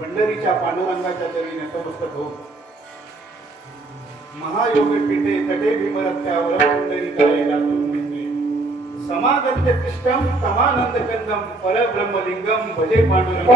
पंढरीच्या पांडुरंगाच्या चरणी नतमस्तक हो. महायोग पीठे तटे भीमरथ्यावर पुंडरीकाय गातून मिळते. समागत्य कृष्णम तमानंद कंदम परब्रह्मलिंगम भजे पांडुरंग.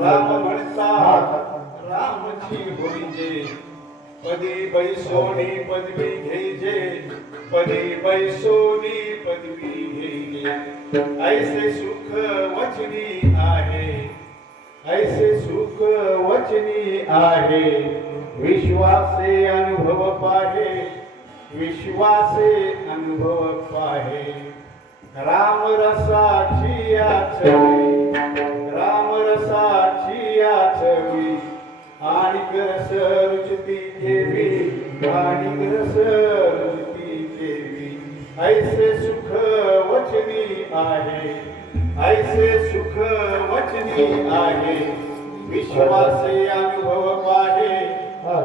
राम म्हणता रामची होईजे. पदी बैसोनी पदवी घ्यायचे. पदी बैसोनी पदवी घ्यायचे. ऐसे सुख वचनी आहे. ऐसे सुख वचनी आहे. विश्वासे अनुभव पाहे. विश्वासे अनुभव पाहे. राम रसाची आचवी. राम रसाची आचवी. आणि रस रुचती देवी. आणि रस रुचती देवी. ऐसे सुख वचनी आहे. ऐसे सुख वचनी आहे. विश्वासे अनुभव पाहे.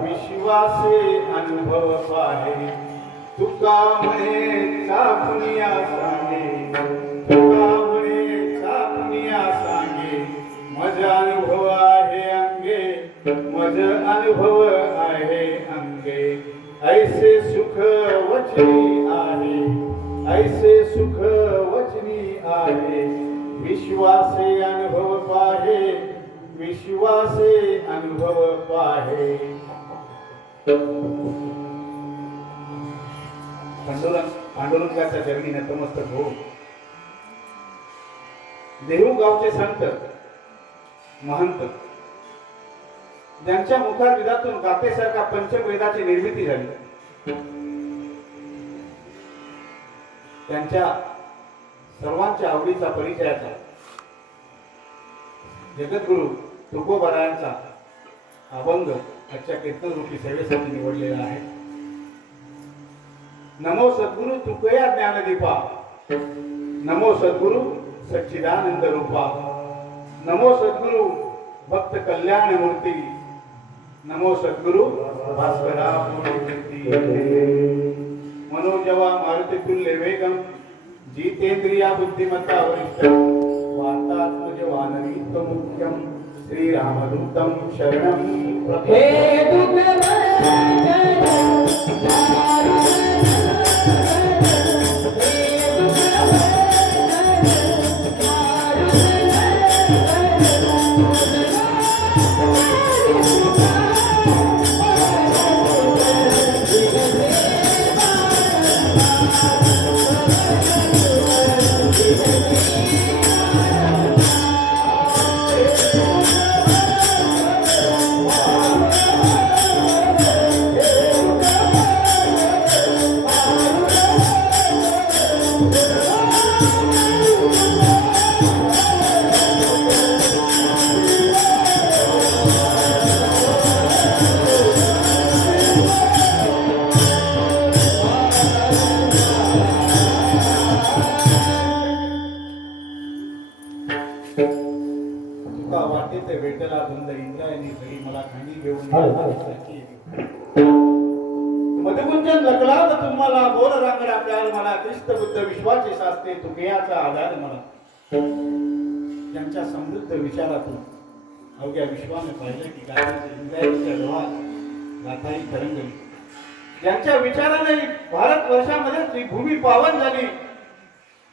विश्वासे अनुभव पाहे. तुका म्हणे चापुनिया सांगे. तुका म्हणे चापुनिया सांगे. मज अनुभव आहे अंगे. मज अनुभव आहे अंगे. ऐसे सुख वचनी आहे, ऐसे सुख वचनी आहे, विश्वासे अनुभव पाहे, विश्वासे अनुभव पाहे. पांडुरंगाच्या चरणी नतमस्तक हो. देहू गावचे संत महंत ज्यांच्या मुखारविदातून गातेसारखा पंचवेदाची निर्मिती झाली, त्यांच्या सर्वांच्या आवडीचा परिचयाचा जगद्गुरु तुकोबारायांचा अभंग आजच्या कीर्तन रूपी सेवेसाठी निवडलेला आहे. नमो सद्गुरु तुकया ज्ञानदीपा, नमो सद्गुरु सच्चिदानंद रूपा, नमो सद्गुरु भक्त कल्याण मूर्ती, नमो सद्गुरु भास्करा मूर्ती. मनोजवा मारुती तुल्य वेगम, जितेंद्रिया बुद्धिमत्ता वरिष्ठ, वार्तात्मज वानरीत मुख्यम, श्रीरामदूतं शरणं प्रपद्ये. वाटेत भेटला धुंद इंद्रायणी घरी मला खांडी घेऊन मधुकुंजन लकलाद तुम्हाला बोल रांगडा प्यार मला ख्रिस्त बुद्ध विश्वाचे शास्त्रे तुकयाचा आधार मला. ज्यांच्या समृद्ध विचारातून अवघ्या विश्वाने पाहिलं की इंद्रायणीच्या डोहात गाथाई तरंगली, ज्यांच्या विचाराने भारत वर्षामध्ये ही भूमी पावन झाली,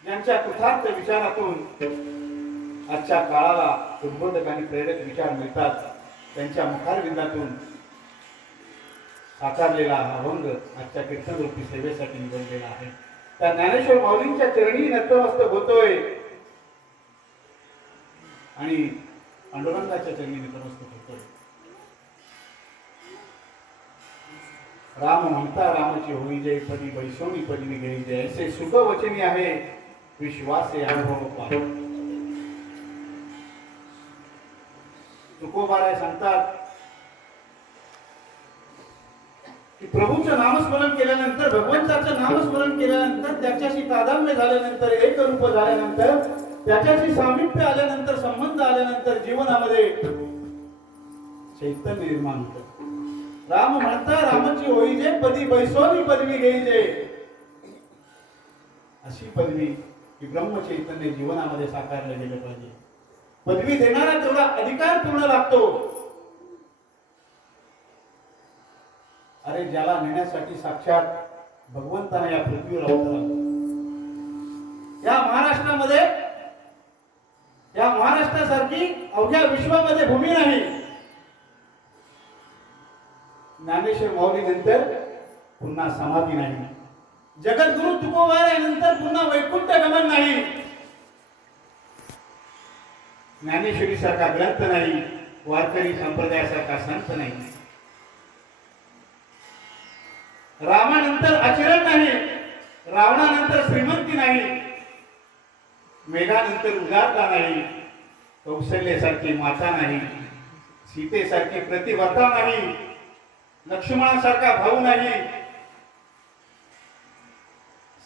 ज्यांच्या कृतार्थ विचारातून आजच्या काळाला उद्बोधक आणि प्रेरक विचार मिळतात, त्यांच्या मुखारविंदातून साकारलेला हा अभंग आजच्या कीर्तनरूपी सेवेसाठी निवडलेला आहे. त्या ज्ञानेश्वर माऊलींच्या चरणी नतमस्तक होतोय आणि पांडुरंगाच्या चरणी नतमस्तक होतोय. राम म्हणता रामाची होई जय, पदी बैसोनी पदी घेई जय, ऐसे सुख वचनी आहे, विश्वासे अनुभव पाहे. तुकोबाराय सांगतात की प्रभूचं नामस्मरण केल्यानंतर, भगवंताचं नामस्मरण केल्यानंतर, त्याच्याशी तादात्म्य झाल्यानंतर, एक रूप झाल्यानंतर, त्याच्याशी सामिप्य आल्यानंतर, संबंध आल्यानंतर जीवनामध्ये चैतन्य निर्माण होतं. राम म्हणता रामाची होई जे, पदी बैसोनी पदवी घेई जे, अशी पदवी ही ब्रह्मचैतन्य जीवनामध्ये साकारलं गेलं पाहिजे. पदवी देणारा तेवढा अधिकार पूर्ण लागतो. अरे ज्याला नेण्यासाठी साक्षात भगवंताने या पृथ्वीवर अवतरला. या महाराष्ट्रामध्ये, या महाराष्ट्रासारखी अवघ्या विश्वामध्ये भूमी नाही. ज्ञानेश्वर माऊली नंतर पुन्हा समाधी नाही, जगद्गुरु तुकोबारायांनंतर पुन्हा वैकुंठ गमन नाही, ज्ञानेश्वरी सारखा ग्रंथ नाही, वारकरी संप्रदायासारखा संत नाही, रामानंतर आचरण नाही, रावणानंतर श्रीमंती नाही, मेघानंतर उदारता नाही, कौशल्यासारखी माता नाही, सीतेसारखी प्रतिभा नाही, लक्ष्मणासारखा भाऊ नाही,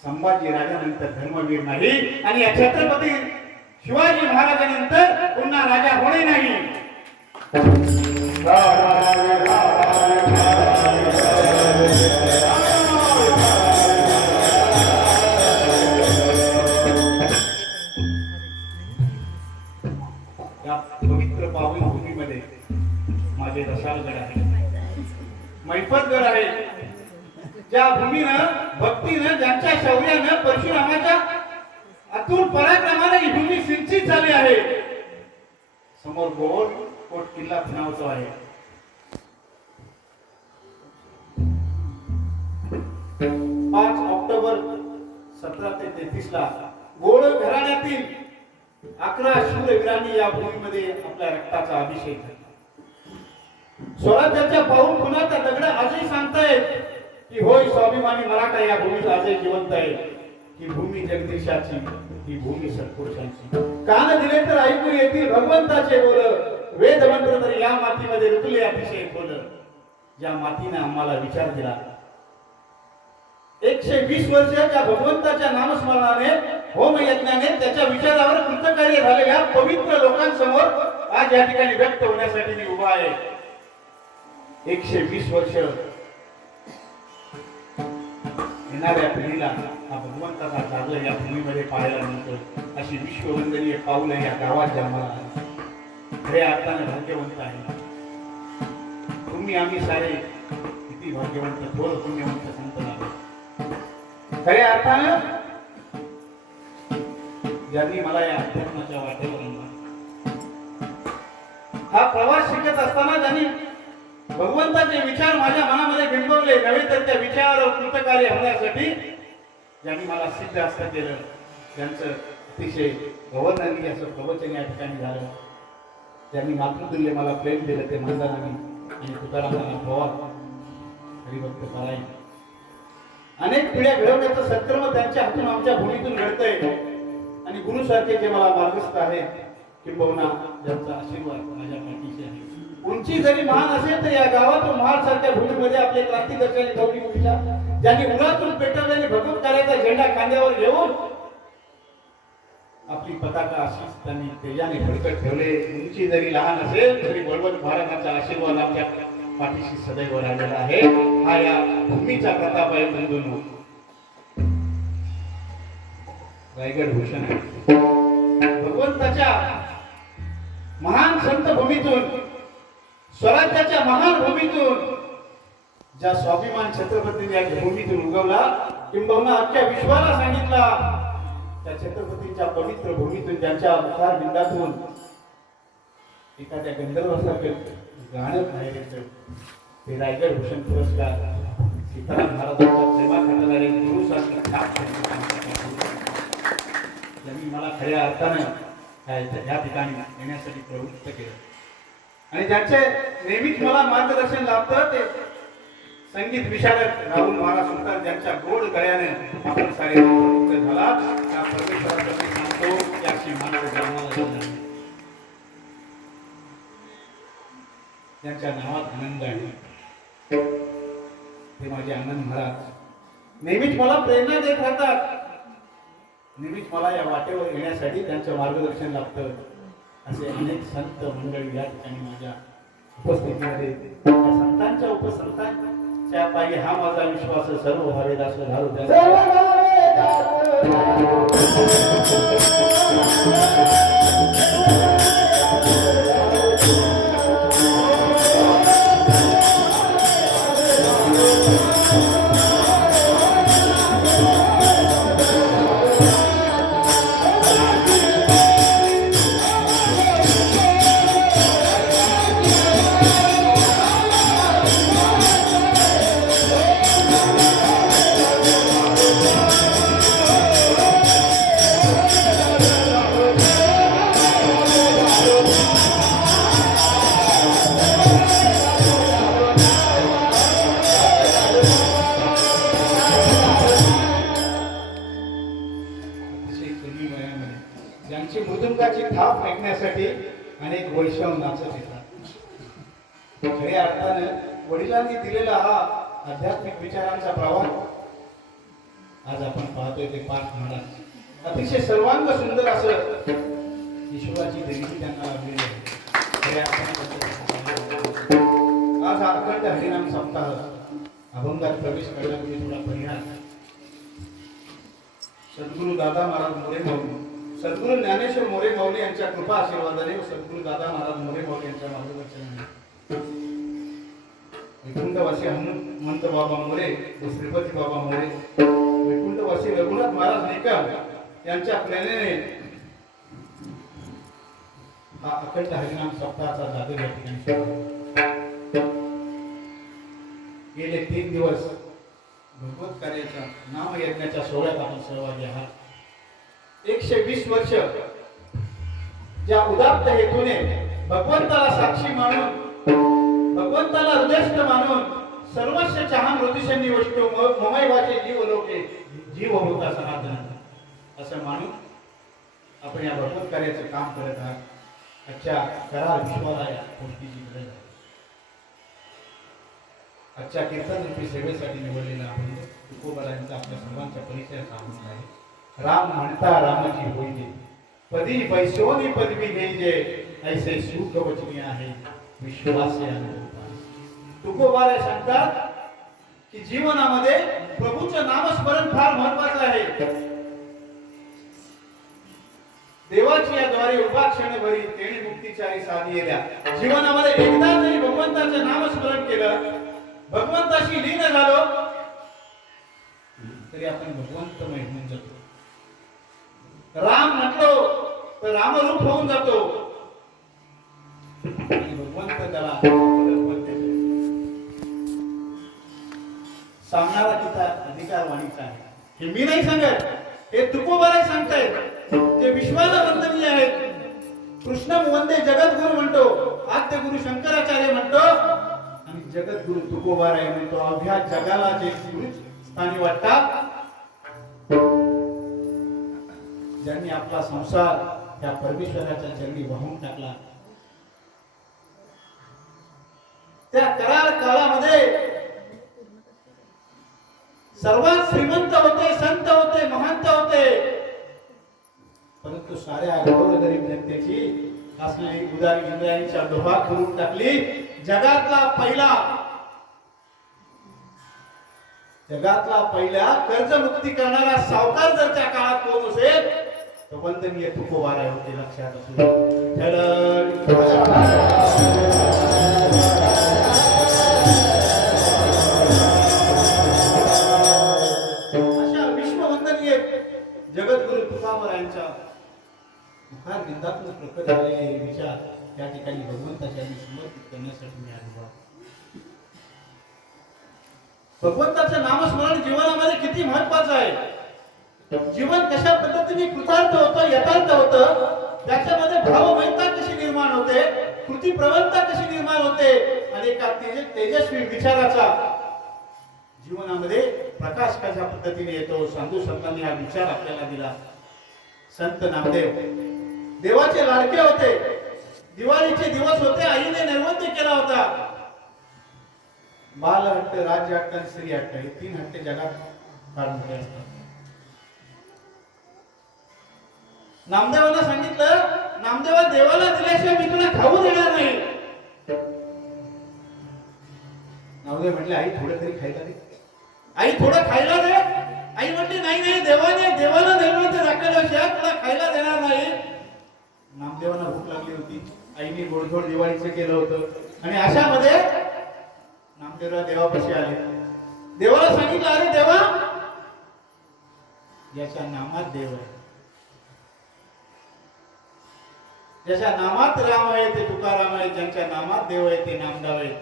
संभाजी राजानंतर धर्मवीर नाही, आणि या छत्रपती शिवाजी महाराजांनंतर पुन्हा राजा होणे नाही. या पवित्र पावन भूमीमध्ये माझे रसालगड आहे, मैफतगड आहे, ज्या भूमीनं भक्तीनं ज्यांच्या शौर्यानं परशुरामाच्या अतुल पराक्रमाने ही भूमी सिंचित झाली आहे. समोर गोड कोट किल्ला खुणावतो आहे. 5 ऑक्टोबर 1733 ला गोड घराण्यातील 11 शूरवीरांनी या भूमीमध्ये आपल्या रक्ताचा अभिषेक केला. स्वराज्याच्या पाऊल खुणाचा दगड आजही सांगतायत की होय स्वाभिमानी मराठा या भूमीत आजही जिवंत आहे. ही भूमी जगदीशाची, ही भूमी सत्पुरुषांची. कान दिले तर ऐकू येतील भगवंताचे बोल, वेद मंत्र तर या मातीमध्ये रुतले अतिशय खोल. ज्या मातीने आम्हाला विचार दिला 120 वर्ष त्या भगवंताच्या नामस्मरणाने होम यज्ञाने त्याच्या विचारावर कृतकार्य झालेल्या पवित्र लोकांसमोर आज या ठिकाणी व्यक्त होण्यासाठी मी उभा आहे. 120 वर्ष येणाऱ्या पिढीला हा भगवंताचा जाग या भूमीमध्ये पाहायला मिळतो. अशी विश्ववंदनीय पाऊलं या गावात जन्माला आली. खऱ्या अर्थाने भाग्यवंत आहे तुम्ही. आम्ही सारे किती भाग्यवंत, थोर पुण्यवंत संत झालो. खऱ्या अर्थानं ज्यांनी मला या अध्यात्माच्या वाटेवर आणला, हा प्रवास शिकत असताना ज्यांनी भगवंताचे विचार माझ्या मनामध्ये बिंबवले, नव्हे तर त्या विचारावर कृतकार्य होण्यासाठी ज्यांनी मला सिद्ध असं केलं, त्यांचं अतिशय गवर्नरनी असं प्रवचन या ठिकाणी झालं. ज्यांनी मातृतुल्य मला प्रेम दिलं ते मंदारांनी आणि तुकारामांना पवार हरिभक्त परायण. अनेक पिढ्या घडवण्याचं सत्कर्म त्यांच्या हातून आमच्या भूमीतून घडतंय. आणि गुरुसारखे जे मला मार्गस्थ आहेत, किंबहुना ज्यांचा आशीर्वाद माझ्या पाठीशी आहे. उंची जरी महान असेल तर या गावातून महाड सारख्या भूमीमध्ये आपले क्रांतिदर्शनी ठेवली भूमिका, ज्यांनी उन्हातून पेटवलेले भगवत कार्याचा झेंडा खांद्यावर घेऊन आपली पताका अशीच त्यांनी तेजाने फडकत ठेवले. उंची जरी लहान असेल तरी बळवंत महाराजांचा आशीर्वाद आमच्या पाठीशी सदैव राहिलेला आहे. हा या भूमीचा प्रताप आहे. बंधूंनो, रायगड भूषण आहे. भगवंताच्या महान संत भूमीतून, स्वराज्याच्या महान भूमीतून ज्या स्वाभिमान छत्रपतीने या भूमीतून उगवला, किंबहुना अख्ख्या विश्वाला सांगितला, त्या छत्रपतीच्या पवित्र भूमीतून ज्यांच्या मुखार बिंदातून एखाद्या गंधर्वासारखं गाणं बाहेर येतं, ते रायगड भूषण पुरस्कार सीताराम महाराजांच्या प्रेमाखाली गुरुसारखं छाप यांनी मला खऱ्या अर्थानं या ठिकाणी येण्यासाठी प्रवृत्त केलं. आणि ज्यांचे नेहमीच मला मार्गदर्शन लाभतं ते संगीत विशारद राहुल महाराज सुलतान, ज्यांच्या गोड गळ्याने आपण सारे प्रवृत्त झाला. त्या परमेश्वराकडे सांगतो याची मानव जन्माला त्यांच्या नावात आनंद आहे. ते माझे आनंद महाराज नेहमीच मला प्रेरणा देत राहतात. नेहमीच मला या वाटेवर येण्यासाठी त्यांचं मार्गदर्शन लाभतं. असे अनेक संत मंडळी या ठिकाणी माझ्या उपस्थितीमध्ये, संतांच्या उपसंतांच्या पायी हा माझा विश्वास सर्व भावे दास झालो. ज्यांची मृदुंगाची थाप ऐकण्यासाठी अनेक वैष्णव नाचत येतात. खऱ्या अर्थानं वडिलांनी दिलेला हा आध्यात्मिक विचारांचा प्रवाह आज आपण पाहतोय ते पाच महाराज अतिशय सर्वांग सुंदर असं ईश्वराची देणगी त्यांना लाभलेली आहे. खऱ्या आज हा अखंड हरिनाम सप्ताह अभंगात प्रवेश करण्यापूर्वी थोडा परिहार. सद्गुरु दादा महाराज मोरे माऊली, सद्गुरु ज्ञानेश्वर मोरे माऊली यांच्या कृपा आशीर्वादाने, सद्गुरु दादा महाराज मोरे माऊली यांच्या मार्गदर्शनाने वैकुंठवासी हनुमंत बाबा मोरे व श्रीपती बाबा मोरे, वैकुंठवासी रघुनाथ महाराज निकम यांच्या प्रेरणेने हा अखंड हरिनाम सप्ताहाचा जादू या ठिकाणी गेले 3 दिवस भगवत कार्याच्या नाम यज्ञाच्या सोहळ्यात आपण सहभागी आहात. 120 वर्ष ज्या उदात्त हेतूने भगवंताला साक्षी मानून, भगवंताला हृदयस्थ मानून, सर्वस्व चहा मृत्यूशनी वस्तू ममैवाचे जीव लोके जीव होता सनातन असं मानून आपण या भगवत कार्याचं काम करत आहात. आजच्या करार विश्वाला या गोष्टीची गरज आहे. आजच्या कीर्तन रूपी सेवेसाठी निवडलेला आपण तुकोबारांचा आपल्या सर्वांच्या परिचयाचा आनंद आहे. राम म्हणता रामाची होईजे, पदी पैसोनी पदवी घेईजे, ऐसे सुख वचनी आहे विश्वासे अनुभवता. तुकोबारा सांगतात की जीवनामध्ये प्रभूचं नामस्मरण फार महत्वाचं आहे. देवाची या द्वारे उभा क्षणभरी तेणे मुक्तीचारी साधियेल्या. जीवनामध्ये एकदा जरी भगवंताचं नामस्मरण केलं, भगवंताशी लीन झालो, तरी आपण भगवंतमय होऊन जातो. राम म्हटलो तर रामरूप होऊन जातो आणि भगवंत त्याला सांगणारा तिचा अधिकार वाणीचा आहे. हे मी नाही सांगत, हे तुकोबाराय सांगतायत, जे विश्वाला वंदनीय आहेत. कृष्ण वंदे जगद्गुरु म्हणतो, आद्य गुरु शंकराचार्य म्हणतो आणि जगद्गुरु तुकोबाराय म्हणतो. अवघ्या जगाला जे गुरु स्थानी वाटतात, ज्यांनी आपला संसार त्या परमेश्वराच्या चरणी वाहून टाकला, त्या करार काळामध्ये सर्वात श्रीमंत होते, संत होते, महंत होते, परंतु साऱ्या गोरगरीब जनतेची असलेली उदारी इंद्रियांच्या डोहात करून टाकली. जगातला पहिला कर्जमुक्ती करणारा सावकार जर त्या काळात कोण असेल तर वंदनीय तुकोबाराय होते. लक्षात असू अशा विश्ववंदनीय जगद्गुरु तुकोबारायांच्या मुखार बिंदातून प्रकट झालेले विचार त्या ठिकाणी भगवंताच्या समर्पित करण्यासाठी मी आलो. भगवंताचं नामस्मरण जीवनामध्ये किती महत्वाचं आहे. जीवन कशा पद्धतीने कृतार्थ होतं, यथार्थ होतं, त्याच्यामध्ये भावमयता कशी निर्माण होते, कृती प्रवणता कशी निर्माण होते आणि एका तेजस्वी विचाराचा जीवनामध्ये प्रकाश कशा पद्धतीने येतो. साधू संतांनी हा विचार आपल्याला दिला. संत नामदेव देवाचे लाडके होते. दिवाळीचे दिवस होते, आईने नैवेद्य केला होता. बाल हट्ट, राज्य हट्ट आणि स्त्री हट्ट हे 3 हट्ट जगात फार मोठे असतात. नामदेवांना सांगितलं, नामदेवा देवाला दिल्याशिवाय मी तुला खाऊ देणार नाही. नामदेव म्हटले, आई थोडं तरी खायला दे, आई थोडं खायला दे. आई म्हटली, नाही देवाला नैवेद्य दाखवल्याशिवाय तुला खायला देणार नाही. नामदेवांना भूक लागली होती. आईने गोडधोड दिवाळीचं केलं होतं आणि अशामध्ये नामदेवराव देवापाशी आले. देवाला सांगितलं, अरे देवा, ज्याच्या नामात देव आहे, ज्याच्या नामात राम आहे ते तुकाराम आहे, ज्यांच्या नामात देव आहे ते नामदेव आहे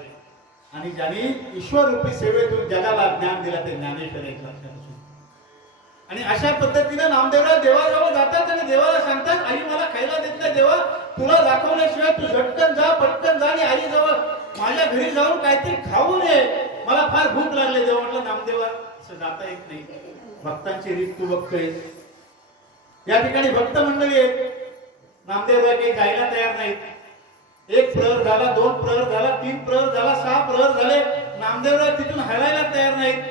आणि ज्यांनी ईश्वर रूपी सेवेतून जगाला ज्ञान दिला ते ज्ञानेश्वर आहे. लक्षात असू. आणि अशा पद्धतीने नामदेवराव देवाजवळ जातात आणि देवाला सांगतात, आई मला खायला देत नाही. देवा, तुला दाखवल्याशिवाय तू झटकन जा, पटकन जा आणि आई जवळ माझ्या घरी जाऊन काहीतरी खाऊन ये, मला फार भूक लागली. देवा म्हटलं, नामदेवा असं जाता येत नाही, भक्तांची रीत तू बघतोय. या ठिकाणी भक्त मंडळी आहेत. नामदेवराव काही जायला तयार नाहीत. 1 प्रहर झाला, 2 प्रहर झाला, 3 प्रहर झाला, 6 प्रहर झाले. नामदेवराव तिथून हलायला तयार नाहीत.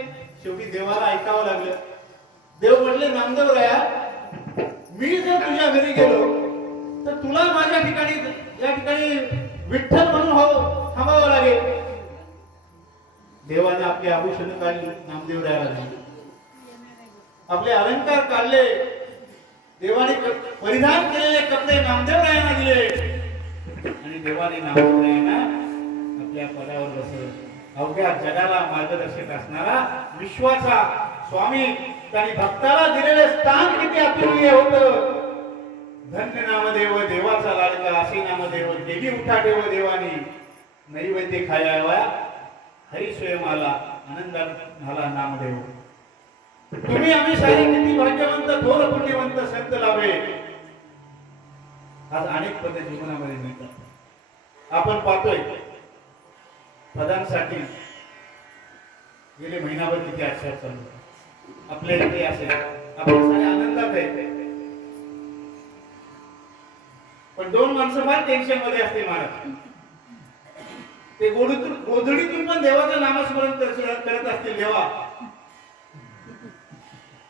शेवटी देवाला ऐकावं लागलं. देव म्हटले, नामदेवराया, मी जर तुझ्या घरी गेलो तर तुला माझ्या ठिकाणी या ठिकाणी विठ्ठल म्हणून थांबावं लागेल. देवाने आपली आभूषण काढली, नामदेवरायाला दिली. आपले अलंकार काढले, देवाने परिधान केलेले कपडे नामदेवरायांना दिले आणि देवाने नामदेवरायांना आपल्या पदावर बसवलं. अवघ्या जगाला मार्गदर्शक असणारा विश्वाचा स्वामी, त्यांनी भक्ताला दिलेले स्थान किती अतुलनीय होतं. धन्य नामदेव देवाचा लाडका, असे नामदेव देवी उठा देव देवानी, नैवेद्य खायावा हरी स्वयं आला, आनंदात झाला नामदेव. तुम्ही आम्ही सारे किती भाग्यवंत, थोर पुण्यवंत संत लाभे. आज अनेक पदे जीवनामध्ये मिळतात. आपण पाहतोय पदांसाठी गेले महिनाभर किती अक्षर चालू आपल्या इथे असेल, आपण सारे आनंदात आहे. पण दोन माणसं फार टेन्शन मध्ये असते महाराज. ते गोधडीतून पण देवाचं नामस्मरण करत असतील.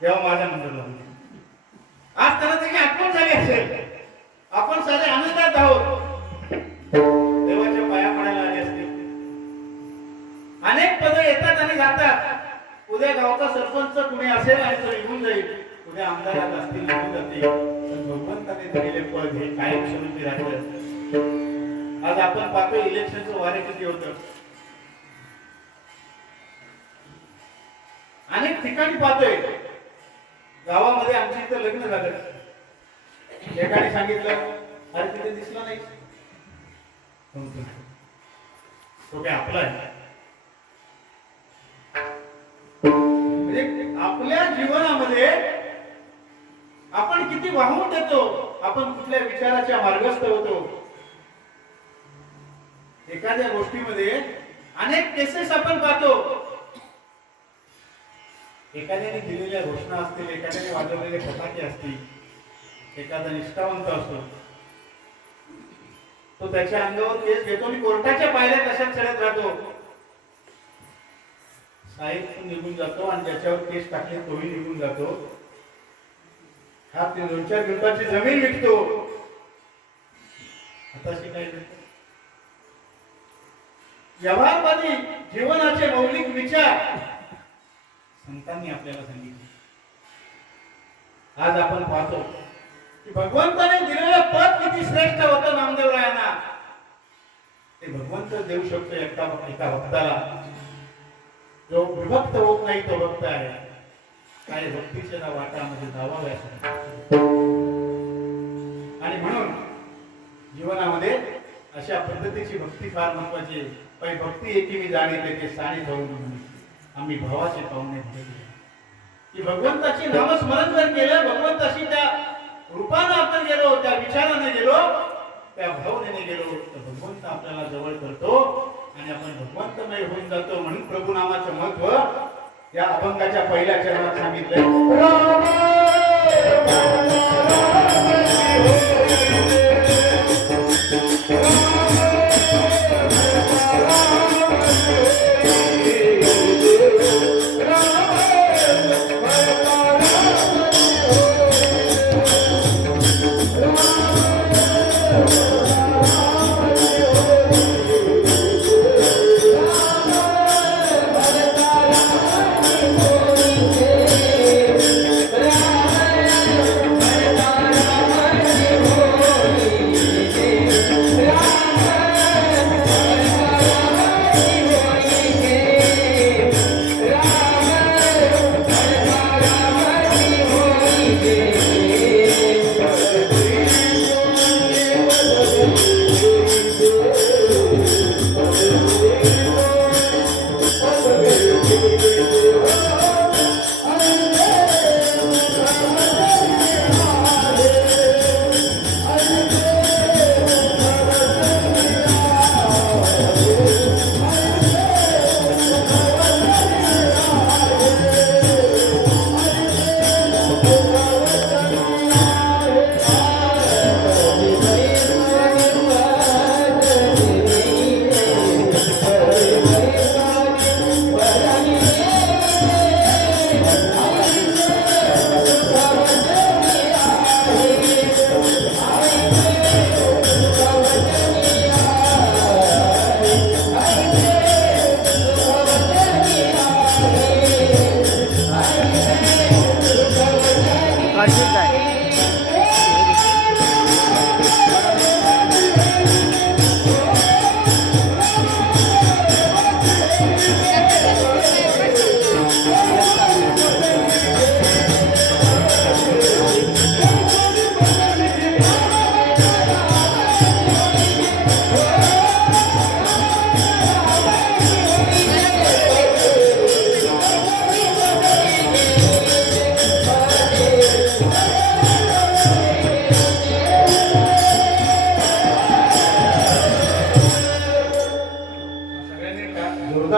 देवा माझ्या मंदिरला आज त्याला त्याची आठवण झाली असेल. आपण सारे आनंदात आहोत, देवाच्या पाया पडायला आले असतील. अनेक पद येतात आणि जातात. उद्या गावचा सरपंच कुणी असेल आणि तो निघून जाईल, उद्या आमदारात असतील निघून जातील. भगवंताने दिलेले पद हे कायम स्वरूपी राहतं. आज आपण पाहतो इलेक्शनचं वारे किती होतं. अनेक ठिकाणी पाहतोय. गावामध्ये आमच्या इथं लग्न झालं, एकाने सांगितलं अरे तिथे दिसला नाही, तो काय आपला आहे. म्हणजे आपल्या जीवनामध्ये आपण किती वाहून देतो, आपण कुठल्या विचाराच्या मार्गस्थ होतो. एखाद्या गोष्टीमध्ये अनेक केसेस आपण पाहतो. एखाद्याने दिलेल्या घोषणा असतील, एखाद्याने वाजवलेले फटाके असतील, एखादा निष्ठावंत असतो, तो त्याच्या अंगावर केस घेतो आणि कोर्टाच्या पायऱ्या तशाच चढत राहतो. साहेब निघून जातो आणि ज्याच्यावर केस टाकले तोही निघून जातो. हा 2-4 गुंठाची जमीन विकतो. आता काय व्यवहारवादी जीवनाचे मौलिक विचार संतांनी आपल्याला सांगितले. आज आपण पाहतो की भगवंताने दिलेलं पद किती श्रेष्ठ होतं नामदेवरायांना. ते भगवंत देऊ शकतो एका भक्ताला. जो विभक्त होत नाही तो भक्त आहे. काय भक्तीच्या वाटामध्ये धावाव्या. आणि म्हणून जीवनामध्ये अशा पद्धतीची भक्ती फार महत्वाची आहे. पण भक्ती एकी मी जाणीले ते साने जाऊन आम्ही भावाचे पाहुणे की भगवंताची नामस्मरण जर केलं, भगवंताशी त्या रूपानं आपण गेलो, त्या विचाराने गेलो, त्या भावनेने गेलो, तर भगवंत आपल्याला जवळ करतो आणि आपण भगवंतमय होऊन जातो. म्हणून प्रभू नामाचं महत्व या अभंगाच्या पहिल्या चरणात सांगितलंय.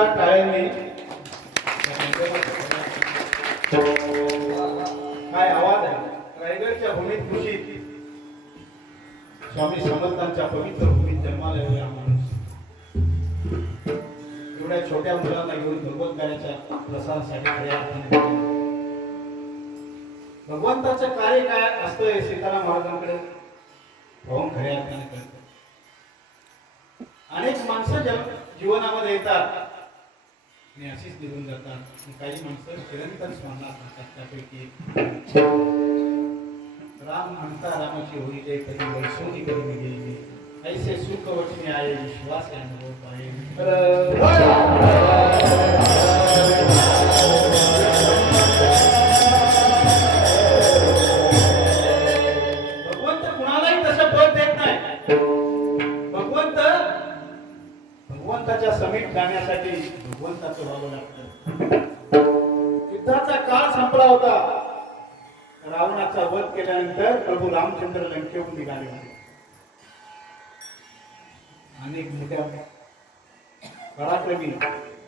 जोरदार टाळ्यांनी काय आवाज आहे. रायगडच्या भूमीत खुशीत स्वामी समर्थांच्या पवित्र भूमीत जन्माला येऊया माणूस. एवढ्या छोट्या मुलांना घेऊन भगवत कार्याच्या प्रसारासाठी भगवंताचं कार्य काय असतं हे सीताराम महाराजांकडे पाहून खऱ्या अर्थाने कळतं. अनेक माणसं जीवनामध्ये येतात आणि अशीच निघून जातात. काही माणसं चिरंतन स्मरणात राहतात. त्यापैकी राम म्हणता रामाची होई जय कधी वैसोनी कधी मी गेली ऐसे सुख वचने आए विश्वास अनुभव पाए. भगवंत कुणालाही तसं पद देत नाही. भगवंताच्या समीप जाण्यासाठी भगवंताचं व्हावं लागतं. युद्धाचा काळ संपला होता. रावणाचा वध केल्यानंतर प्रभू रामचंद्र लंकेहून निघाले होते. अनेक मोठ्या पराक्रमी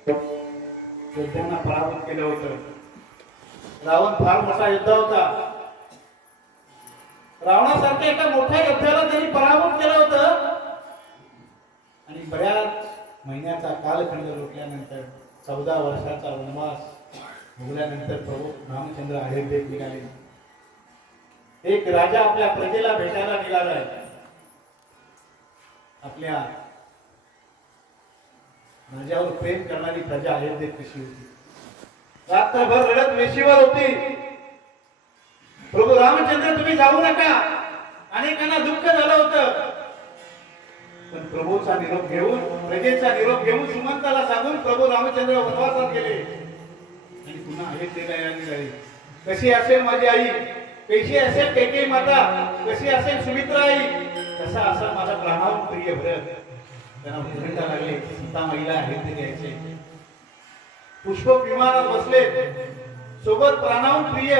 योद्ध्यांना पराभूत केलं होतं. रावण फार मोठा योद्धा होता. रावणासारख्या एका मोठ्या योद्ध्याला त्यांनी पराभूत केलं होतं. आणि बऱ्याच महिन्याचा कालखंड लोटल्यानंतर 14 वर्षाचा वनवास भोगल्यानंतर प्रभू रामचंद्र अयोध्येत निघाले. एक राजा आपल्या प्रजेला भेटायला निघालाय. आपल्या राजावर प्रेम करणारी प्रजा अयोध्येत कशी होती. रात्रभर रडत वेशीवर होती. प्रभू रामचंद्र तुम्ही जाऊ नका. अनेकांना दुःख झालं होतं. पण प्रभूचा निरोप घेऊन प्रजेचा निरोप घेऊन सुमंताला सांगून प्रभू रामचंद्र वनवासात गेले आणि पुन्हा अयोध्येला यायला निघाले. कशी असेल माझी आई, कशी असेल कैकेयी माता, कशी असेल सुमित्रा आई, कसा असा माझा प्राणाहून प्रिय भरत. त्यांना भूमिका लागले सीतामाईला अयोध्येत यायचे. पुष्पक विमानात बसले. सोबत प्राणाहून प्रिय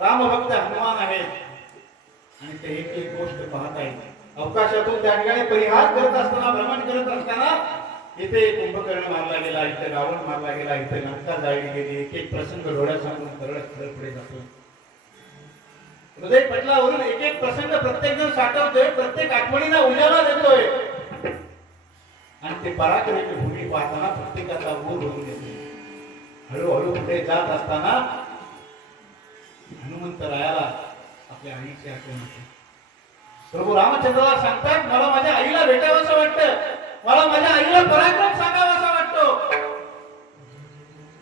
रामभक्त हनुमान आहेत आणि ते एक एक गोष्ट पाहत आहेत. अवकाशातून त्या ठिकाणी परिहार करत असताना, भ्रमण करत असताना इथे कुंभकर्ण मारला गेला, इथे रावण मारला गेला, इथे लंका जाळली गेली. एक एक प्रसंग डोळ्यासमोर करत पुढे जातो. हृदय पटलावरून एक एक प्रसंग प्रत्येक जण साठवतोय. प्रत्येक आठवणीला उजाळा देतोय आणि ते पराक्रमी भूमी पाहताना प्रत्येकाचा ऊर होऊन येतो. हळूहळू पुढे जात असताना हनुमंतरायाला आपल्या आईची आठवण होते. प्रभू रामचंद्राला सांगतात मला माझ्या आईला भेटावंसं वाटतं, मला माझ्या आईला पराक्रम सांगावासा वाटतो.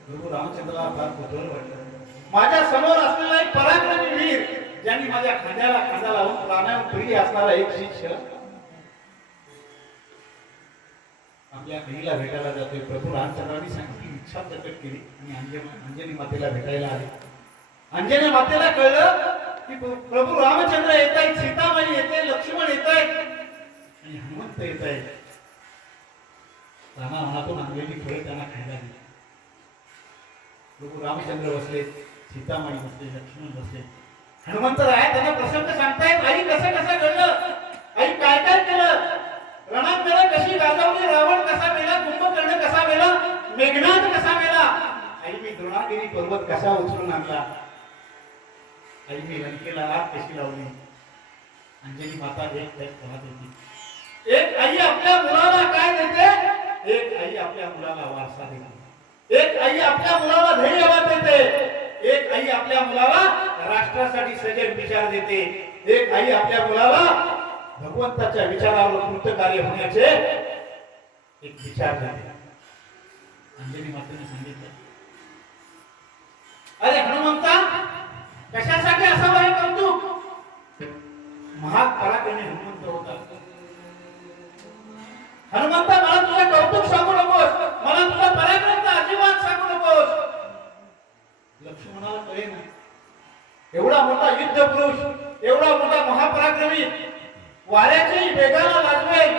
प्रभू रामचंद्राला फार कुतूहल वाटलं. माझ्या समोर असलेला एक पराक्रमी वीर ज्यांनी माझ्या खांद्याला खांदा लावून प्राणाहून प्रिय असणारा एक शिष्य आपल्या आईला भेटायला जातोय. प्रभू रामचंद्रांनी सांगितली इच्छा प्रकट केली आणि अंजनी मातेला भेटायला आले. अंजनी मातेला कळलं की प्रभू रामचंद्र येत आहेत, सीतामाई येते, लक्ष्मण येत आहेत आणि हनुमंत येत आहेत. राणा मनातून आणलेली फळे त्यांना खायला दिली. प्रभू रामचंद्र बसले, सीतामाई बसले, लक्ष्मण बसले. हनुमंतराय त्यांना प्रसंग सांगतायत. आई कसं कसं घडलं, आई काय काय केलं, रणांगण कशी गाजवली, रावण कसा मेला, कुंभकर्ण कसा मेला, मेघनाद कसा मेला, आई मी द्रोणागिरी पर्वत कसा उचलून आणला, आई मी लंकेला आग कशी लावली. अंजनी माता एक एक पाहत होती. एक आई आपल्या मुलाला काय देते, एक आई आपल्या मुलाला वारसा देते. एक आई आपल्या मुलाला धैर्यवाद देते. एक आई आपल्या मुलाला राष्ट्रासाठी सजग विचार देते. एक आई आपल्या मुलाला भगवंताच्या विचारावर कृतकार्य होण्याचे एक विचार देते. अंजनी मातेने सांगितलं अरे हनुमंता कशासाठी असावं हे कौतुक. महाग पराक्रमी हनुमंत होता. हनुमंता मला तुझं कौतुक सांगू नकोस, मला तुझा पराक्रमचा अजिबात सांगू नकोस. लक्ष्मणाला कळे ना एवढा मोठा युद्ध पुरुष, एवढा मोठा महापराक्रमी वाऱ्याच्याही वेगाला लाजवेल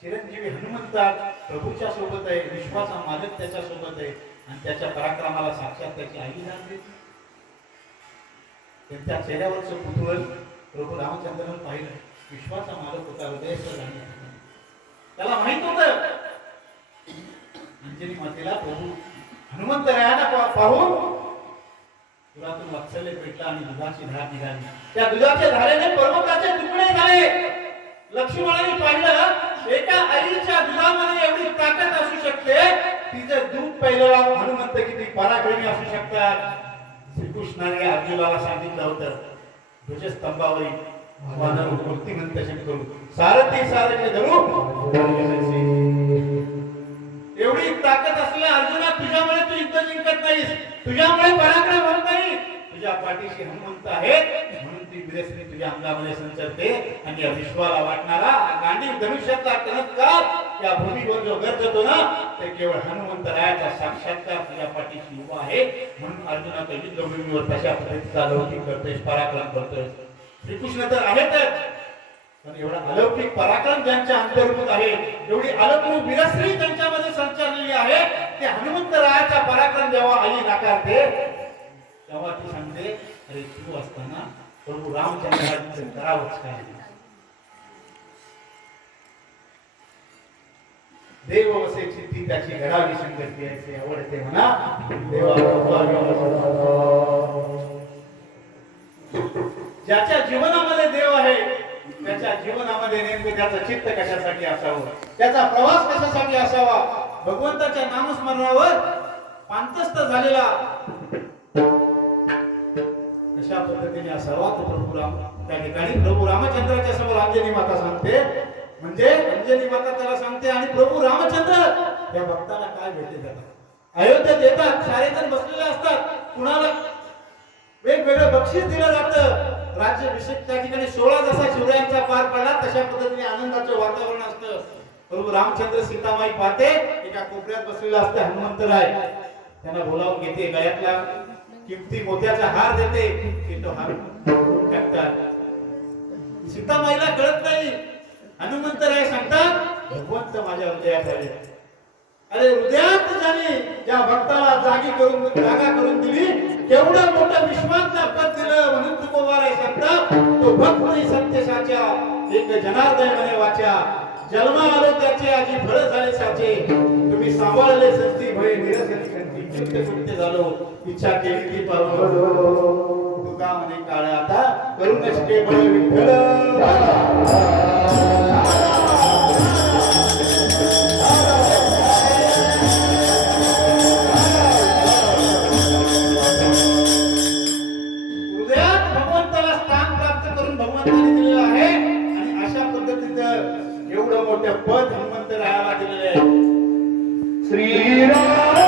चिरंजीवी हनुमंत प्रभूच्या सोबत आहे, विश्वाचा मालक त्याच्या सोबत आहे आणि त्याच्या पराक्रमाला साक्षात त्याची आई जाणते. त्यांच्या चेहऱ्यावरचं कुतूहल प्रभू रामचंद्रानं पाहिलं. विश्वाचा मालक होता, हृदयाचं जाणीव. त्याला माहित होतं श्रीमतीला प्रभू हनुमंतरायाला पाहून तुलातून वात्सल्य पेटलं आणि दुधाची धार निघाली. त्या दुधाच्या धारेने पर्वताचे तुकडे झाले. लक्ष्मणाने पाहिलं एका आईच्या दुधामध्ये एवढी ताकद असू शकते, तिचं दूध पहिलं हनुमंत किती पराक्रमी असू शकतात. श्रीकृष्णाने अर्जुनाला सांगितलं होतं ध्वजस्तंभावरील वानर मूर्तिमंत करू सारथी सारथी धरू. एवढी ताकद असल्या अर्जुना तुझ्यामुळे तू युद्ध जिंकत नाहीस, तुझ्यामुळे पराक्रम होत नाही. तुझ्या पाठीशी हनुमंत आहे म्हणून ती वीरश्री तुझ्या अंगामध्ये संचरते आणि या विश्वाला वाटणारा गांडीव धनुष्यातला चमत्कार त्या भूमीवर जो गरजतो ना ते केवळ हनुमंतरायाचा साक्षात्कार तुझ्या पाठीशी उभा आहे. म्हणून अर्जुना तो युद्धभूमीवर तशा पद्धतीचा लौकिक करतोय, पराक्रम करतोय. श्रीकृष्ण तर आहेतच, पण एवढा अलौकिक पराक्रम ज्यांच्या अंतर्भूत आहे, एवढी अलौकिक वीरश्री त्यांच्यामध्ये संचारलेली आहे, ते हनुमंतरायाचा पराक्रम जेव्हा आई नाकारते तेव्हा ती सांगते अरे तू असताना प्रभू रामचंद्राचं करावंच काय. देव वसे चित्ती त्याची घडावी संगती यायची आवडते म्हणा देवा. ज्याच्या जीवनामध्ये देव आहे त्याच्या जीवनामध्ये नेमकं त्याचं चित्त कशासाठी असावं, त्याचा प्रवास कशासाठी असावा. भगवंताच्या नामस्मरणावर पांतस्थ झालेला अशा पद्धतीने असावा. तो प्रभू राम त्या ठिकाणी प्रभू रामचंद्राच्या समोर अंजनी माता सांगते, म्हणजे अंजनी माता त्याला सांगते आणि प्रभू रामचंद्र या भक्ताला काय भेटते त्याला अयोध्येत येतात. सारे जण बसलेले असतात, कुणाला वेगवेगळं बक्षीस दिलं जातं. राज्याभिषेक त्या ठिकाणी 16 जसा शिवरायांचा पार पडला तशा पद्धतीने आनंदाचं वातावरण असतं. प्रभू रामचंद्र सीतामाई पाहते, एका कोपऱ्यात बसलेला असते हनुमंतराय. त्यांना बोलावून घेते, गळ्यातला किमती मोत्याचा हार देते, की तो हार टाकतात. सीतामाईला कळत नाही. हनुमंतराय सांगतात भगवंत माझ्या हृदयात आले. अरे हृदयात झाली ज्या भक्ताला जागा करून दिली, केवढं मोठं विश्वासचं पद दिलं. म्हणून तुकोबाराय सांगतात तो भक्त सत्यसाच्या एक जनार्दन म्हणे वाचा. जन्म आलो त्याचे आजी फळ झाले साचे. तुम्ही सांभाळले संती भय निरसनी संती. कृत्य कृत्य झालो इच्छा केली ती पावलो. तुका म्हणे काळ आता करून नसते बळ विठ्ठल. पद हनुमंतरायाला दिलेले आहे. श्रीराम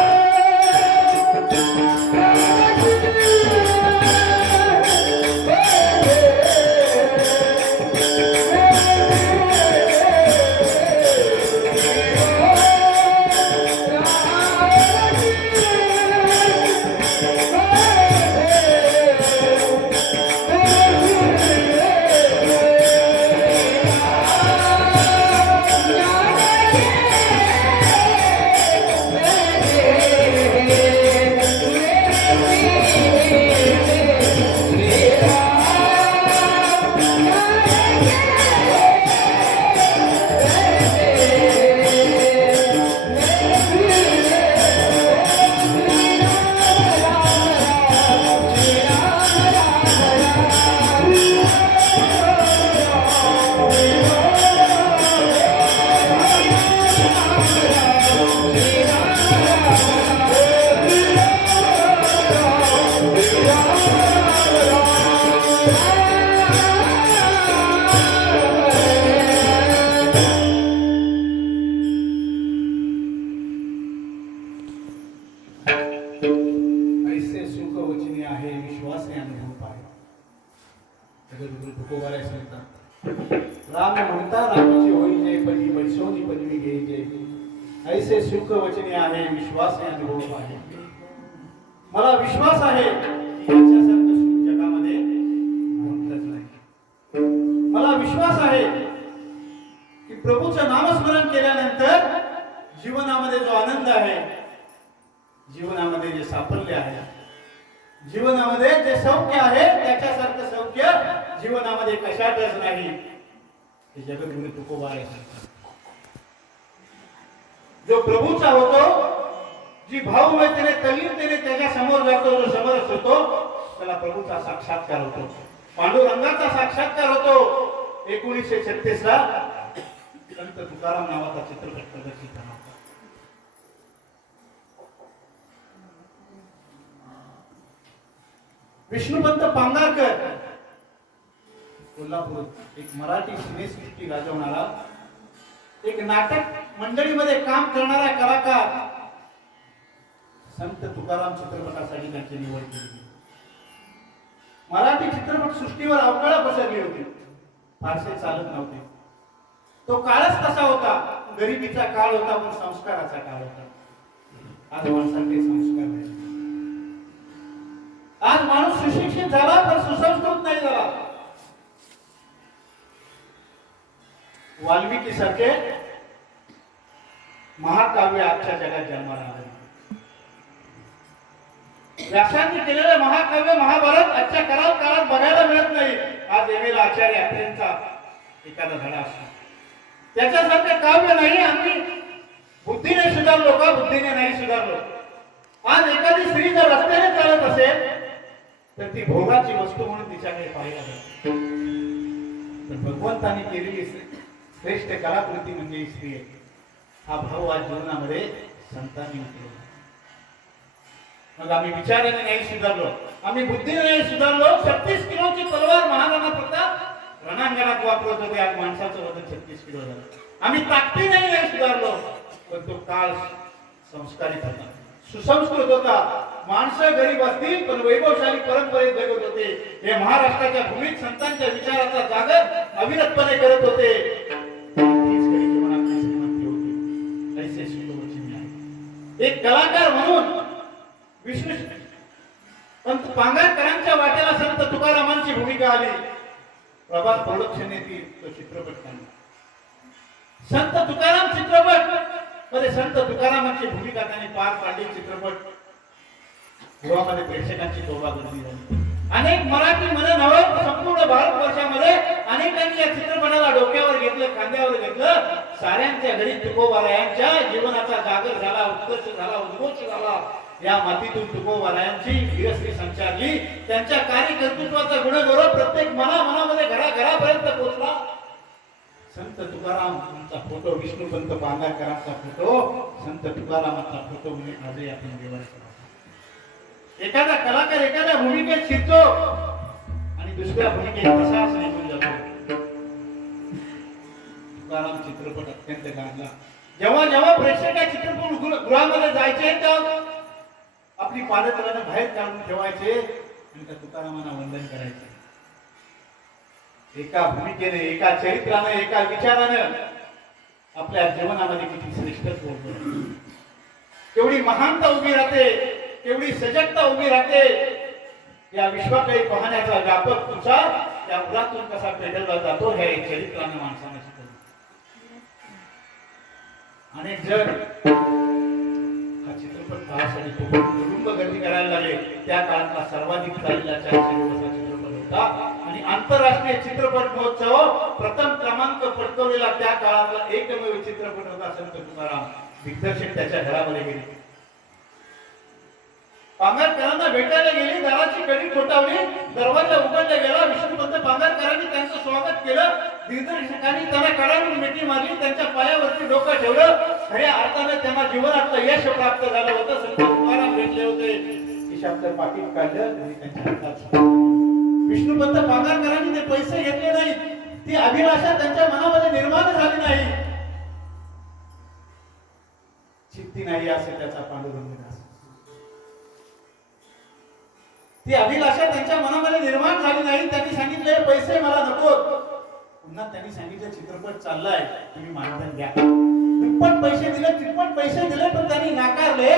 राम म्हणता रामाची होई जय पदी बैसोनी पदवी घे जय. ऐसे सुख वचने आहे विश्वास अनुभव आहे. मला विश्वास आहे की याच्यासारखं सुख जगामध्ये कोणतंच नाही. मला विश्वास आहे की प्रभूचं नामस्मरण केल्यानंतर जीवनामध्ये जो आनंद आहे, जीवनामध्ये जे साफल्य आहे, जीवनामध्ये जे सौख्य आहे त्याच्यासारखं सौख्य जीवनामध्ये कशातच नाही. हे जगद्गुरु तुकोबाराय सांगतात. जो प्रभूचा होतो जी भावमैत्रीने तल्लीनतेने त्याच्या समोर जातो, जो समरस होतो, त्याला प्रभूचा साक्षात्कार होतो, पांडुरंगाचा साक्षात्कार होतो. 1936 ला संत तुकाराम नावाचा चित्रपट प्रदर्शित झाला. विष्णुपंत पांगारकर, कोल्हापूर, एक मराठी सिनेसृष्टी गाजवणारा, एक नाटक मंडळीमध्ये काम करणारा कलाकार, संत तुकाराम चित्रपटासाठी त्यांची निवड केली. मराठी चित्रपट सृष्टीवर अवकाळा पसरली होती, फारसे चालत नव्हते. तो काळच तसा होता, गरिबीचा काळ होता, पण संस्काराचा काळ होता. आज माणसांचे संस्कार नाही. आज माणूस सुशिक्षित झाला पण सुसंस्कृत नाही झाला. वाल्मिकी सारखे महाकाव्य आजच्या जगात जन्माला आले. व्यासांनी केलेले महाकाव्य महाभारत आजच्या काळात बघायला मिळत नाही. आज एवेला आचार्य अत्रेंचा एखादा धडा असतो, त्याच्यासारखे काव्य नाही. आम्ही बुद्धीने सुधारलो का? बुद्धीने नाही सुधारलो. आज एखादी स्त्री जर रस्त्याने चालत असेल तर ती भोगाची वस्तू म्हणून तिच्याकडे पाहायला जाते. तर भगवंताने केलेली श्रेष्ठ कलाकृती म्हणजे स्त्री आहे. हा भाव आज जीवनामध्ये संतांनी उतरवला. मग आम्ही विचाराने नाही सुधारलो, आम्ही बुद्धीने नाही सुधारलो. 36 किलोची तलवार महाराणा प्रताप रणांगणात वापरत होते, आज माणसाचं वजन 36 किलो झालं. आम्ही ताकदीने नाही सुधारलो, पण तो काळ संस्कारित होता, सुसंस्कृत होता. माणसं गरीब असतील पण वैभवशाली परंपरेत जगत होते. हे महाराष्ट्राच्या भूमीत संतांच्या विचाराचा जागर अविरतपणे करत होते. एक कलाकार म्हणून विष्णू पंत पांगारकरांच्या वाट्याला संत तुकारामांची भूमिका आली. प्रभात प्रोडक्शनने तो चित्रपट काढला. संत तुकाराम चित्रपट मध्ये संत तुकारामांची भूमिका त्यांनी पार पाडली. चित्रपट गृहामध्ये प्रेक्षकांची तोबा गर्दी झाली. अनेक मराठी म्हणे नव्हे, संपूर्ण भारतवर्षामध्ये अनेकांनी या चित्रपटाला डोक्यावर घेतलं, खांद्यावर घेतलं. साऱ्यांच्या घरी तुकोबारायांच्या जीवनाचा जागर झाला, उत्कर्ष झाला, उद्घोष झाला. या मातीतून तुकोबारायांची वीरश्री संचारली. त्यांच्या कार्यकर्तृत्वाचा गुणगौरव प्रत्येक मनामध्ये घराघरापर्यंत पोहोचला. संत तुकारामांचा फोटो, विष्णुपंत पांगारकरांचा फोटो, संत तुकारामांचा फोटो म्हणून आजही आपण देवाला. एखादा कलाकार एखाद्या भूमिकेत शिरतो आणि दुसऱ्या भूमिकेत तसाच निघून जातो. तुकाराम चित्रपट अत्यंत गाजला. जेव्हा प्रेक्षक चित्रपट गृहामध्ये जायचे तेव्हा आपली पादत्रानं बाहेर काढून ठेवायचे आणि त्या तुकारामांना वंदन करायचे. एका भूमिकेने, एका चरित्राने, एका विचारानं आपल्या जीवनामध्ये किती श्रेष्ठत्व होतं, तेवढी महानता उभी राहते, तेवढी सजगता उभी राहते. या विश्वाकडे पाहण्याचा व्यापक तुषार या उरातून कसा पेटवला जातो हे चरित्राने माणसाने शिकवलं. अनेक जण हा चित्रपट पाहण्यासाठी कुटुंब गर्दी करायला लागले. त्या काळातला सर्वाधिक चाललेला 400 दिवसाचा चित्रपट होता आणि आंतरराष्ट्रीय चित्रपट महोत्सव प्रथम क्रमांक पटकवलेला त्या काळातला एकमेव चित्रपट होता संत तुकाराम. दिग्दर्शक त्याच्या घरामध्ये गेले, पांगारकरांना भेटायला गेली. दाराची कडी ठोठावली, दरवाजा उघडला गेला. विष्णुपंत पांगारकरांनी त्यांचं स्वागत केलं. दिग्दर्शकांनी त्यांना कडाडून मिठी मारली, त्यांच्या पायावरती डोकं ठेवलं. खऱ्या अर्थाने त्यांना जीवनातलं यश प्राप्त झालं होतं. संत तुकाराम भेटले होते. खिशातलं पाकिट काढलं आणि त्यांच्या हातात. विष्णुपंत पांगारकरांनी ते पैसे घेतले नाहीत, ती अभिलाषा त्यांच्या मनामध्ये निर्माण झाली नाही. चित्ती नाही असे त्याचा पांडुरंग दास. ती अभिलाषा त्यांच्या मनामध्ये निर्माण झाली नाही. त्यांनी सांगितले पैसे मला नको. पुन्हा त्यांनी सांगितलं चित्रपट चाललाय, तुम्ही मानधन द्या. तिप्पट पैसे दिले, तिप्पट पैसे दिले, पण त्यांनी नाकारले.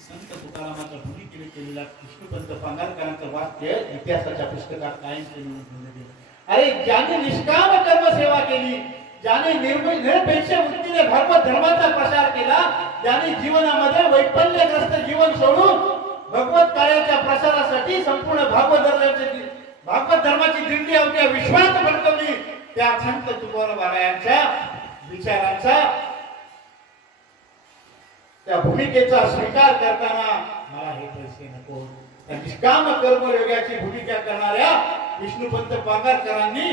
संत तुकारामाच्या भूमिकेने केलेला विष्णुपंत पांगारकरांचं वाक्य इतिहासाच्या पुस्तकात कायम ठेवलं गेलं. अरे ज्याने निष्काम कर्म सेवा केली, ज्याने निरपेक्ष वृत्तीने भागवत धर्माचा प्रसार केला, ज्याने जीवनामध्ये वैफल्यग्रस्त जीवन सोडून भगवत कार्याच्या प्रसारासाठी संपूर्ण भागवत धर्माची दिंडी अवघ्या विश्वात भडकवली, त्या संत तुकोबारायांच्या विचारांचा त्या भूमिकेचा स्वीकार करताना मला हे पैसे नको, त्या निष्काम कर्मयोगाची भूमिका करणाऱ्या विष्णुपंत पागारकरांनी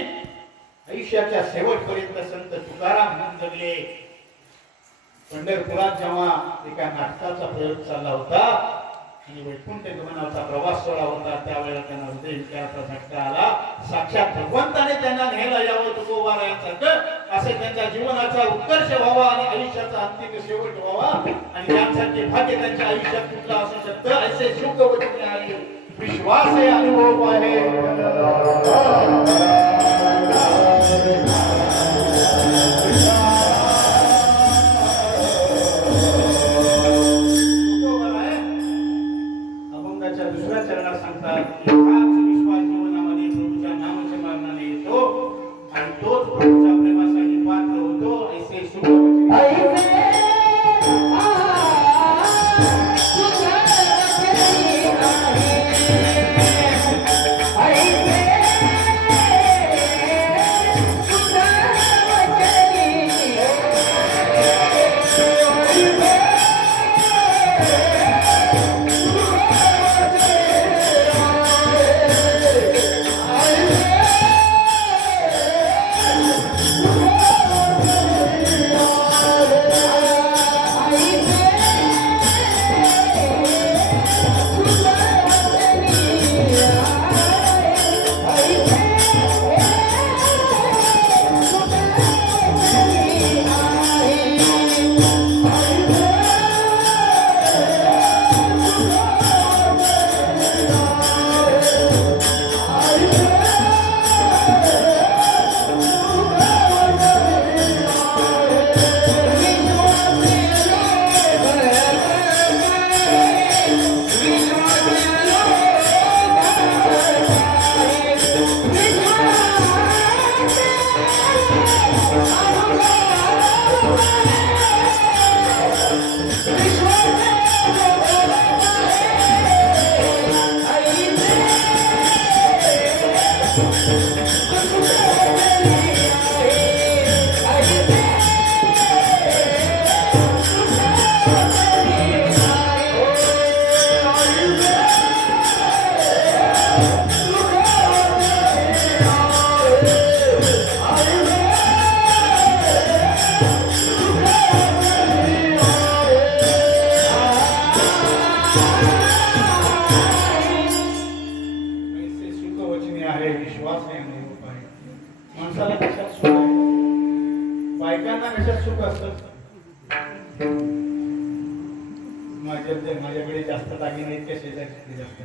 आयुष्याच्या शेवटपर्यंत संत तुकाराम म्हणून जगले. पंढरपुरात जेव्हा एका नाटकाचा प्रयोग चालला होता आणि वैकुंठ गमनाचा प्रवास सोहळा होता, त्यावेळेला त्यांना हृदय विकाराचा झटका आला. साक्षात भगवंताने त्यांना न्यायला यावं तुकोबारायांसारखं, असे त्यांच्या जीवनाचा उत्कर्ष व्हावा आणि आयुष्याचा अंतिम शेवट व्हावा आणि त्यासाठी भाग्य त्यांच्या आयुष्यात कुठला असू शकतं. असे शुभवचने आहे, विश्वास आहे, अनुभव आहे. दुसऱ्या चरणात सांगतात की हाच विश्वास जीवनामध्ये प्रभूच्या नामस्मरणाने येतो आणि तोच प्रभूच्या प्रेमासाठी पात्र होतो. ऐसे शुभ माणसाला कशात सुख आहे, बायकांना कशात सुख असतं. माझ्याकडे जास्त दागिने आहेत का शेजारी जास्त,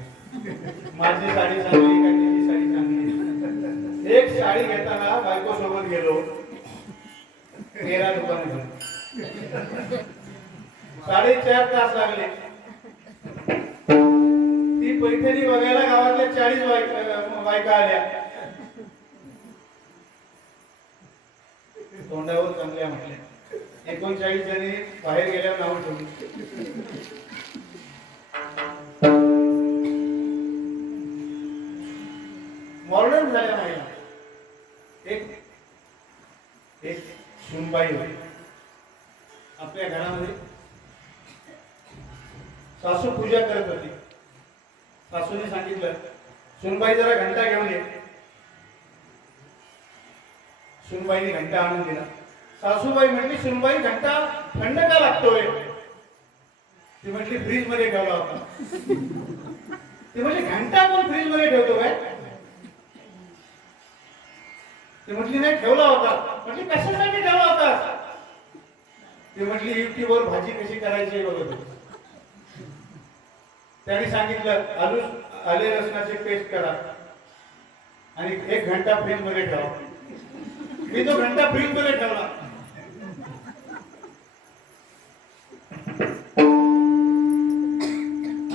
माझी साडी चांगली का तिची साडी चांगली. एक साडी घेताना बायको सोबत गेलो, 13 दुकान 4.5 तास लागले. ती पैठणी बघायला गावातल्या 40 बायका आल्या. तोंडावर चांगल्या म्हटल्या, 39 जणी बाहेर गेल्यावर नाव ठेवली. मॉडर्न झाल्या महिला. एक सुनबाई होती आपल्या घरामध्ये, सासू पूजा करत होती. सासूने सांगितलं, सुनबाई जरा घंटा घेऊन ये. सुनबाईने घंटा आणून दिला. सासूबाई म्हटली, सुनबाई घंटा थंड का लागतोय? ती म्हटली, फ्रीज मध्ये ठेवला होता. ती म्हटली, घंटा कोण फ्रीज मध्ये ठेवतो काय? ती म्हटली, नाही ठेवला होता. म्हटली, कशासाठी ठेवला होता? ती म्हटली, युट्यूबवर भाजी कशी करायची बघत होती. त्यांनी सांगितलं, आले लसणाची पेस्ट करा आणि 1 घंटा फ्रीज मध्ये ठेवा. मी तो घंटा फ्रीज मध्ये ठेवला.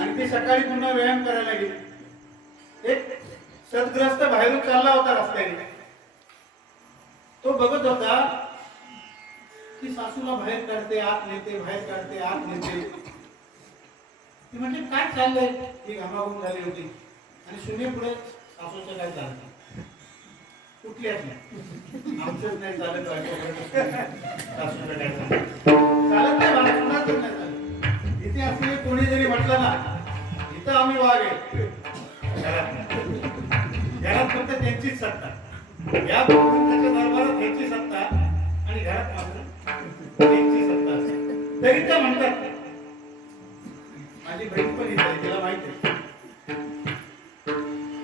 आणि ती सकाळी पुन्हा व्यायाम करायला गेली. एक सदग्रस्त बाहेरून चालला होता रस्त्याने. तो बघत होता की सासूला बाहेर काढते, आत नेते, बाहेर काढते, आत नेते. ती म्हणजे काय चाललंय? ती घामाघूम झाली होती. आणि शून्य पुढे सासूचं काय चालतं? कुठल्याच नाही, आमचंच नाही चालत, सासूचं काय चालत नाही, मला कुणाचंच नाही चालत. म्हटलं ना, इथं आम्ही वाघ आहे. घरात फक्त त्यांचीच सत्ता, या भगवंताच्या दरबारात त्यांची सत्ता आणि घरात मात्र त्यांची सत्ता असते. तरी त्या म्हणतात, माझी बहीण पण इथे आहे, तिला माहिती आहे,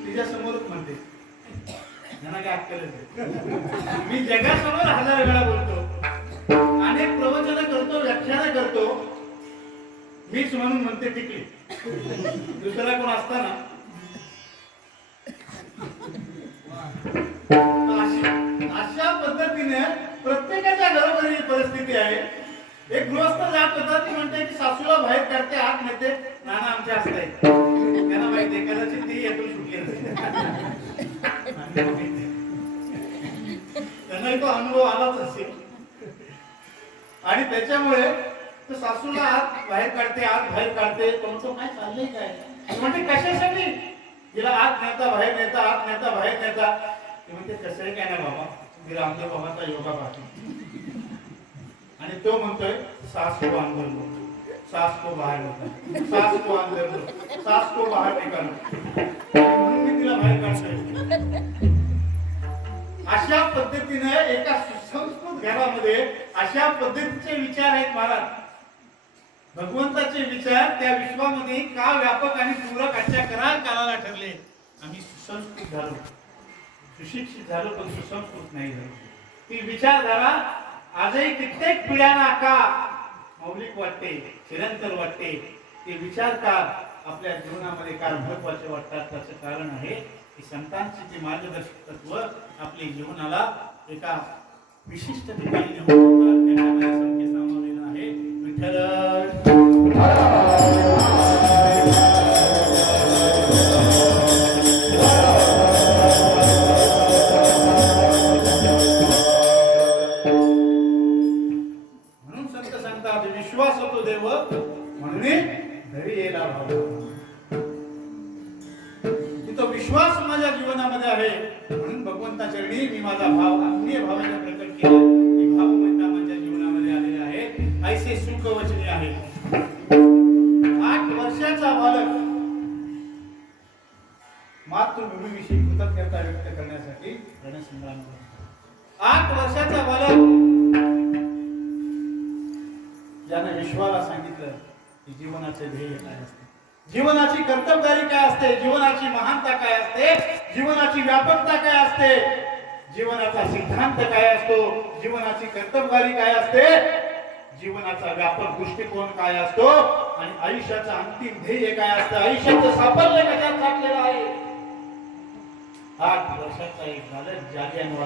तिच्या समोरच म्हणते, त्यांना काय अक्कलच. मी जगासमोर 1000 वेळा बोलतो, अनेक प्रवचन करतो, व्याख्यान करतो, मीच म्हणून म्हणते टिकली. दुसरा कोण असताना अशा पद्धतीने प्रत्येकाच्या घरोघरी परिस्थिती आहे. एक गृहस्थ जात होता, ती म्हणते की सासूला बाहेर काढते, आत नेते, नाना आमच्या असताय. त्यांना माहिती कदाचित ती यातून सुटली नसते. त्यांना तो अनुभव आलाच असेल आणि त्याच्यामुळे तो सासूला आत बाहेर काढते, आत बाहेर काढते. तो काय चाललंय काय म्हणते, कशासाठी तिला आत नेता, बाहेर नेता, आत नेता, बाहेर नेता. ते म्हणते कसं आहे काय ना बाबा, मी रामदेव बाबाचा योगा पाहतो. आणि तो म्हणतोय, सास को अंदर लो, सास को बाहेर निकालो, सास को अंदर लो, सास को बाहेर निकालो, म्हणून मी तिला बाहेर काढतोय. अशा पद्धतीने एका सुसंस्कृत घरामध्ये अशा पद्धतीचे विचार आहेत महाराज. भगवंताचे विचार त्या विश्वामध्ये का व्यापक आणि पूरक आजच्या काळाला ठरले. आम्ही सुसंस्कृत झालो, सुशिक्षित झालो, पण सुसंस्कृत नाही झालो. ती विचारधारा आजही कित्येक पिढ्यांना का मौलिक वाटते, चिरंतर वाटते. ते विचार का आपल्या जीवनामध्ये का महत्वाचे वाटतात, त्याचं कारण आहे की संतांची जी मार्गदर्शक तत्व आपल्या जीवनाला एका विशिष्ट ठिकाणी नेऊन त्याच्यामध्ये संख्या सामावलेला आहे. विठ्ठल म्हणून संत सांगतात, विश्वास होतो देव म्हणून घरी येला भाव. तो विश्वास माझ्या जीवनामध्ये आहे म्हणून भगवंता चरणी मी माझा भाव आत्मीय भावाने प्रकट केला. ही भावमयता माझ्या जीवनामध्ये आलेली आहे. ऐसे सुख वचने आहे. 8 वर्षाचा बालक मातृभूमीविषयी कृतज्ञता व्यक्त करण्यासाठी रणसंग्राम करतो. 8 वर्षाचा बालक ज्याने विश्वाला सांगितलं की जीवनाचे ध्येय काय असते, जीवनाची कर्तव्यदारी काय असते, जीवनाची महानता काय असते, जीवनाची व्यापकता काय असते, जीवनाचा सिद्धांत काय असतो, जीवनाची कर्तव्यदारी काय असते, जीवनाचा व्यापक दृष्टिकोन काय असतो आणि आयुष्याचं अंतिम ध्येय काय असतं, आयुष्याचं साफल्य कशात साधलेलं आहे. 8 वर्षाचा एक बालक जालियनवाला